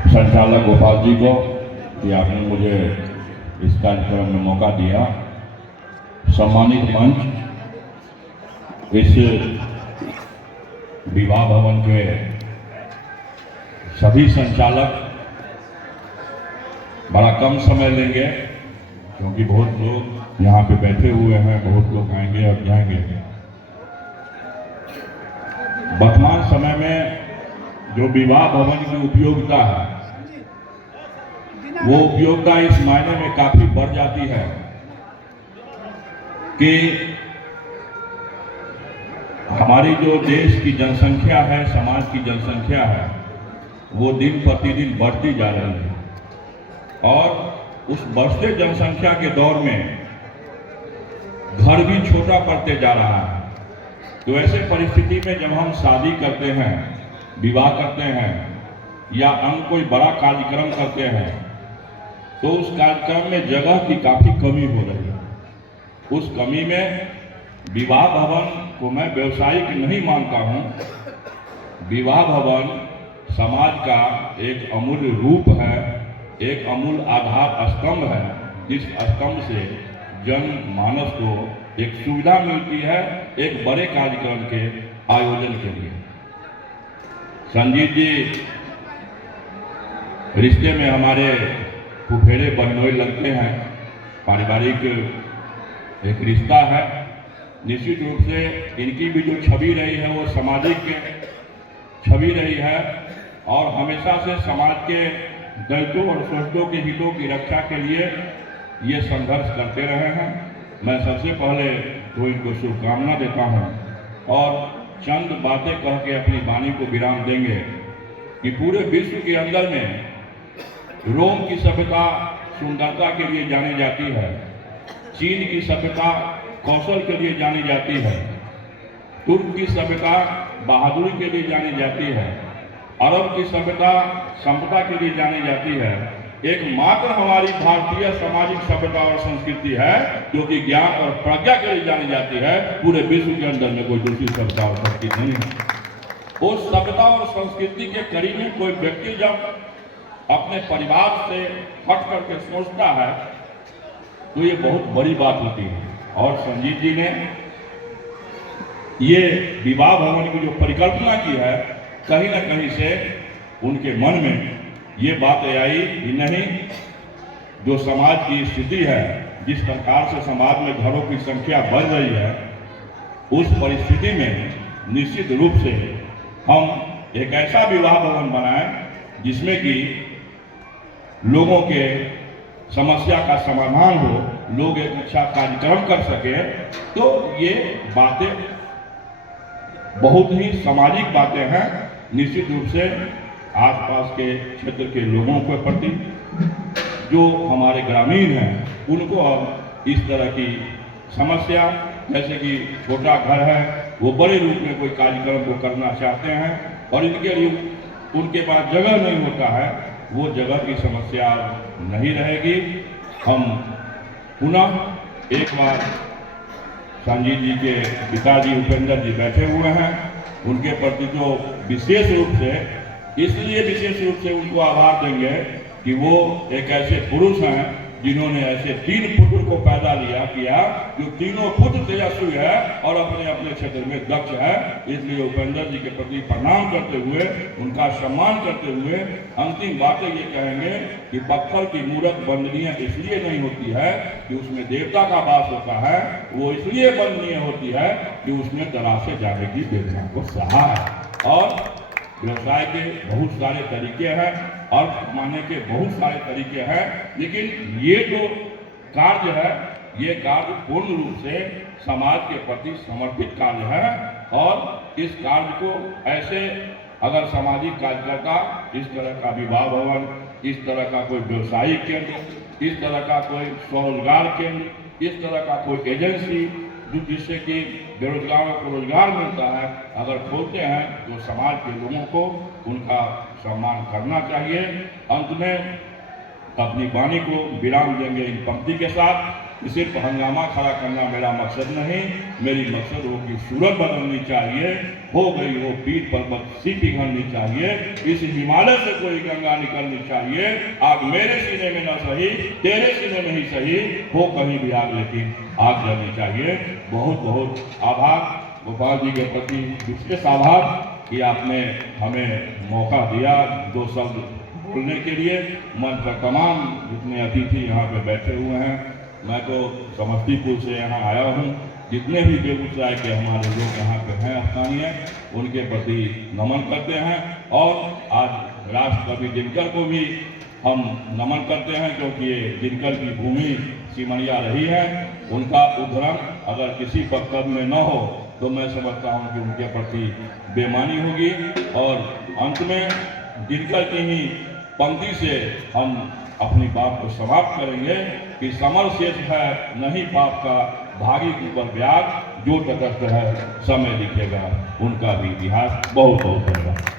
संचालक गोपाल जी को कि आपने मुझे इस कार्यक्रम में मौका दिया। सम्मानित मंच, इस विवाह भवन के सभी संचालक बड़ा कम समय लेंगे क्योंकि बहुत लोग यहाँ पे बैठे हुए हैं, बहुत लोग आएंगे और जाएंगे। वर्तमान समय में जो विवाह भवन की उपयोगिता है वो उपयोगिता इस मायने में काफी बढ़ जाती है कि हमारी जो देश की जनसंख्या है, समाज की जनसंख्या है, वो दिन प्रतिदिन बढ़ती जा रही है और उस बढ़ते जनसंख्या के दौर में घर भी छोटा पड़ते जा रहा है। तो ऐसे परिस्थिति में जब हम शादी करते हैं, विवाह करते हैं या हम कोई बड़ा कार्यक्रम करते हैं तो उस कार्यक्रम में जगह की काफी कमी हो रही है। उस कमी में विवाह भवन को मैं व्यवसायिक नहीं मानता हूं। विवाह भवन समाज का एक अमूल्य रूप है, एक अमूल्य आधार स्तंभ है, जिस स्तंभ से जन मानस को एक सुविधा मिलती है एक बड़े कार्यक्रम के आयोजन के लिए। संजीत जी रिश्ते में हमारे फुफेरे बहनोई लगते हैं, पारिवारिक एक रिश्ता है। निश्चित रूप से इनकी भी जो छवि रही है वो सामाजिक छवि रही है और हमेशा से समाज के दलितों और शोषितों के हितों की रक्षा के लिए ये संघर्ष करते रहे हैं। मैं सबसे पहले तो इनको शुभकामना देता हूं और चंद बातें कह के अपनी वाणी को विराम देंगे कि पूरे विश्व के अंदर में रोम की सभ्यता सुंदरता के लिए जानी जाती है, चीन की सभ्यता कौशल के लिए जानी जाती है, तुर्क की सभ्यता बहादुरी के लिए जानी जाती है, अरब की सभ्यता संपदा के लिए जानी जाती है। एकमात्र हमारी भारतीय सामाजिक सभ्यता और संस्कृति है जो कि ज्ञान और प्रज्ञा के लिए जानी जाती है। पूरे विश्व के अंदर में कोई दूसरी सभ्यता और संस्कृति नहीं है। उस सभ्यता और संस्कृति के करीब में कोई व्यक्ति जब अपने परिवार से हट करके सोचता है तो ये बहुत बड़ी बात होती है। और संजीत जी ने ये विवाह भवन की जो परिकल्पना की है, कहीं ना कहीं से उनके मन में ये बात आई कि नहीं, जो समाज की स्थिति है, जिस प्रकार से समाज में घरों की संख्या बढ़ रही है, उस परिस्थिति में निश्चित रूप से हम एक ऐसा विवाह भवन बनाएं जिसमें कि लोगों के समस्या का समाधान हो, लोग एक अच्छा कार्यक्रम कर सके। तो ये बातें बहुत ही सामाजिक बातें हैं। निश्चित रूप से आसपास के क्षेत्र के लोगों के प्रति, जो हमारे ग्रामीण हैं, उनको अब इस तरह की समस्या, जैसे कि छोटा घर है, वो बड़े रूप में कोई कार्यक्रम को करना चाहते हैं और इनके लिए उनके पास जगह नहीं होता है, वो जगह की समस्या नहीं रहेगी। हम पुनः एक बार संजीत जी के पिताजी उपेंद्र जी बैठे हुए हैं, उनके प्रति तो विशेष रूप से, इसलिए विशेष रूप से उनको आभार देंगे कि वो एक ऐसे पुरुष हैं जिन्होंने ऐसे 3 पुत्र को पैदा किया जो तीनों पुत्र तेजस्वी है और अपने अपने क्षेत्र में दक्ष है। इसलिए उपेंद्र जी के प्रति प्रणाम करते हुए, उनका सम्मान करते हुए अंतिम बातें ये कहेंगे कि पत्थर की मूर्त वंदनीय इसलिए नहीं होती है कि उसमें देवता का वास होता है, वो इसलिए वंदनीय होती है कि उसमें तरासे जाने की वेदना को सहा है। और व्यवसाय के बहुत सारे तरीके हैं और कमाने के बहुत सारे तरीके हैं, लेकिन ये जो कार्य है, ये कार्य पूर्ण रूप से समाज के प्रति समर्पित कार्य है। और इस कार्य को ऐसे अगर सामाजिक कार्यकर्ता इस तरह का विवाह भवन, इस तरह का कोई व्यवसायिक केंद्र, इस तरह का कोई स्वरोजगार केंद्र, इस तरह का कोई एजेंसी जिससे कि बेरोजगारों को रोजगार मिलता है, अगर खोलते हैं तो समाज के लोगों को उनका सम्मान करना चाहिए। अंत में अपनी वाणी को विराम देंगे इन पंक्ति के साथ सिर्फ हंगामा खड़ा करना मेरा मकसद नहीं, मेरी मकसद हो कि सूरत बदलनी चाहिए, हो गई वो पीठ पर्वत सी पिघलनी चाहिए, इस हिमालय से कोई गंगा निकलनी चाहिए। आग मेरे सीने में न सही, तेरे सीने में ही सही, हो कहीं भी आग, लेकिन आग जलनी चाहिए। बहुत बहुत आभार गोपाल जी के प्रति, विशेष आभार कि आपने हमें मौका दिया दो शब्द बोलने के लिए। मंच पर तमाम जितने अतिथि यहाँ पे बैठे हुए हैं, मैं तो समस्तीपुर से यहाँ आया हूँ, जितने भी बेगूसराय के हमारे लोग यहाँ पे हैं स्थानीय, उनके प्रति नमन करते हैं। और आज राष्ट्रकवि दिनकर को भी हम नमन करते हैं, क्योंकि ये दिनकर की भूमि सिमरिया रही है। उनका उद्धरण अगर किसी पद में न हो तो मैं समझता हूँ कि उनके प्रति बेईमानी होगी। और अंत में दिनकर की ही पंक्ति से हम अपनी बात को समाप्त करेंगे कि समर शेष है नहीं पाप का, भागी के ऊपर ब्याज, जो तटस्थ है समय लिखेगा उनका भी इतिहास। बहुत बहुत धन्यवाद।